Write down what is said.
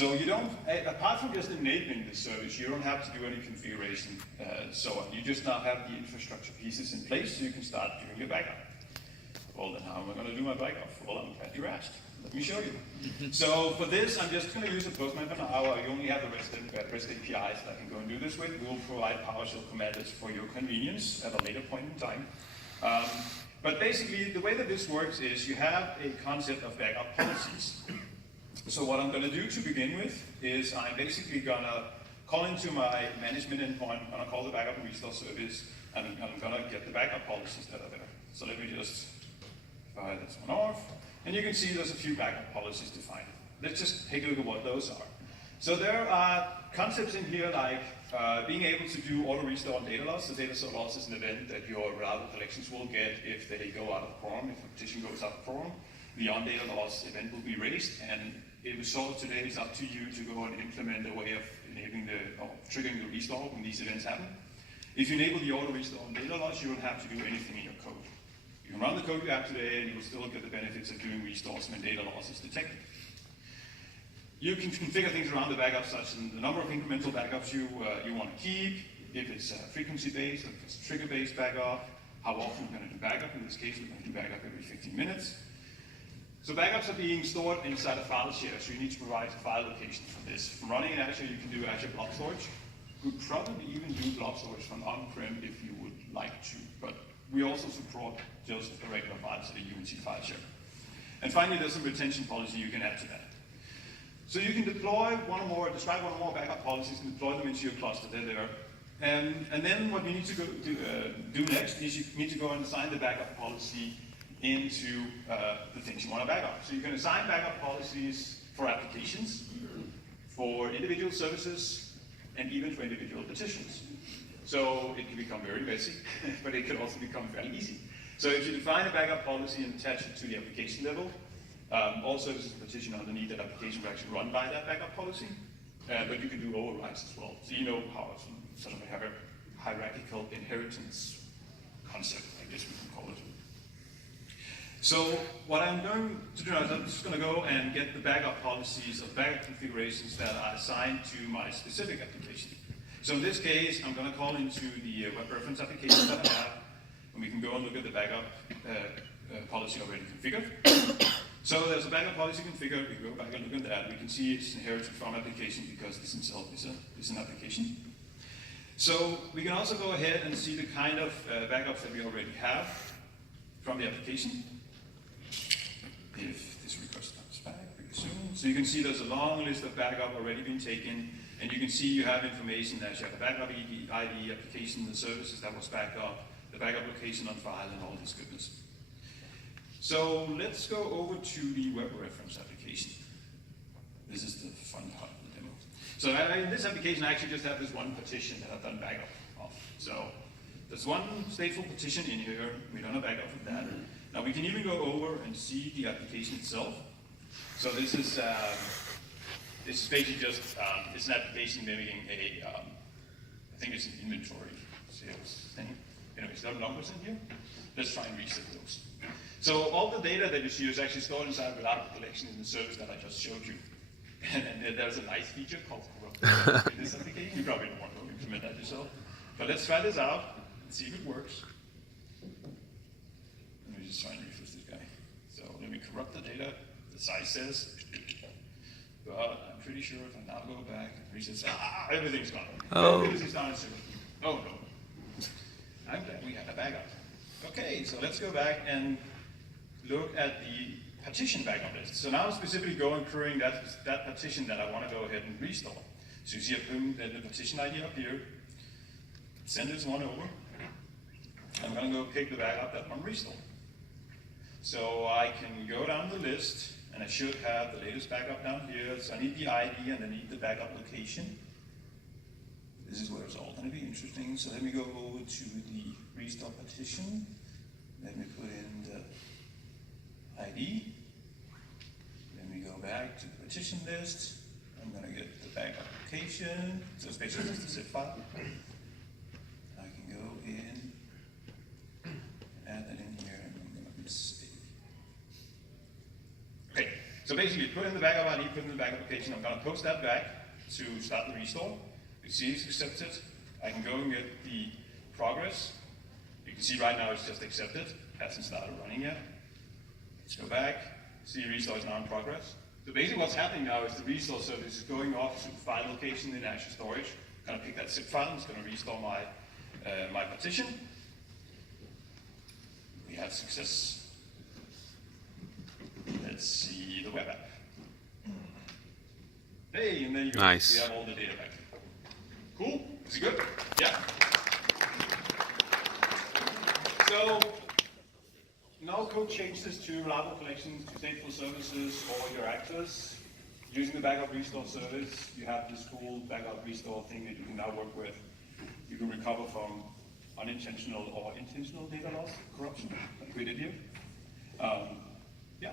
So you don't, apart from just enabling this service, you don't have to do any configuration, so on. You just now have the infrastructure pieces in place so you can start doing your backup. Well, then how am I going to do my backup? Well, I'm glad you asked. Let me show you. So for this, I'm just going to use a Postman for now. You only have the REST APIs that I can go and do this with. We'll provide PowerShell commanders for your convenience at a later point in time. But basically, the way that this works is you have a concept of backup policies. So what I'm going to do to begin with is I'm basically going to call into my management endpoint. I'm going to call the backup and restore service, and I'm going to get the backup policies that are there. So let me just fire this one off. And you can see there's a few backup policies defined. Let's just take a look at what those are. So there are concepts in here like being able to do auto restore and data loss. The data loss is an event that your reliable collections will get if they go out of quorum, if a petition goes out of quorum. The on data loss event will be raised, and it was sort of today, it's up to you to go and implement a way of enabling or triggering the restore when these events happen. If you enable the auto restore and data loss, you don't have to do anything in your code. You can run the code you have today, and you will still get the benefits of doing restores when data loss is detected. You can configure things around the backup, such as the number of incremental backups you want to keep, if it's frequency-based, if it's trigger-based backup, how often you're going to do backup. In this case, we're going to do backup every 15 minutes. So backups are being stored inside a file share, so you need to provide a file location for this. From running in Azure, you can do Azure Blob Storage. You could probably even do blob storage from on-prem if you would like to, but we also support just the regular files at a UNC file share. And finally, there's some retention policy you can add to that. So you can deploy one or more, describe one or more backup policies and deploy them into your cluster. They're there. And then what you need to go do next is you need to go and assign the backup policy into the things you want to back up. So you can assign backup policies for applications, for individual services, and even for individual petitions. So it can become very messy, but it can also become fairly easy. So if you define a backup policy and attach it to the application level, all services and petition underneath that application will actually run by that backup policy, but you can do overrides as well. So you know how to sort of have a hierarchical inheritance concept, I guess we can call it. So what I'm going to do is I'm just going to go and get the backup policies or backup configurations that are assigned to my specific application. So in this case, I'm going to call into the web reference application that I have, and we can go and look at the backup policy already configured. So there's a backup policy configured. We can go back and look at that. We can see it's inherited from application because this itself is an application. So we can also go ahead and see the kind of backups that we already have from the application. If this request comes back pretty soon. So you can see there's a long list of backup already been taken, and you can see you have information that you have a backup ID, application, the services that was backed up, the backup location on file, and all this goodness. So let's go over to the web reference application. This is the fun part of the demo. So in this application, I actually just have this one petition that I've done backup of. So there's one stateful petition in here. We've done a backup of that. Now we can even go over and see the application itself. So this is basically just it's an application mimicking a I think it's an inventory sales thing. Anyways, there are numbers in here. Let's try and reset those. So all the data that you see is actually stored inside reliable collection in the service that I just showed you. And there's a nice feature called corrupt in this application. You probably don't want to implement that yourself. But let's try this out and see if it works. Let me just try and refresh this guy. So let me corrupt the data. The size says, but I'm pretty sure if I now go back and reset, everything's gone. Oh. Everything's down in zero. Oh no. I'm glad we had a backup. Okay, so let's go back and look at the partition backup list. So now I'm specifically going through that partition that I want to go ahead and restore. So you see the partition ID up here. Send this one over. I'm going to go pick the backup that one restore. So I can go down the list, and I should have the latest backup down here. So I need the ID and I need the backup location. This is where it's all going to be interesting. So let me go over to the restore partition. Let me put in the ID. Let me go back to the partition list. I'm going to get the backup location. So it's basically just a zip file. I can go in, add that in here, and I'm going to save. Okay, So basically, put in the backup ID, put in the backup location. I'm going to post that back to start the restore. You see it's accepted. I can go and get the progress. You can see right now it's just accepted. Hasn't started running yet. Let's go back. See restore is now in progress. So basically what's happening now is the restore service is going off to the file location in Azure Storage. I'm going to pick that zip file. It's going to restore my, my partition. We have success. Let's see the web app. Hey, and there you go. Nice. We have all the data back. Cool. Is it good? Yeah. So now code changes to reliable collections, to stateful services for your actors. Using the backup restore service, you have this cool backup restore thing that you can now work with. You can recover from unintentional or intentional data loss, corruption, like we did here. Yeah.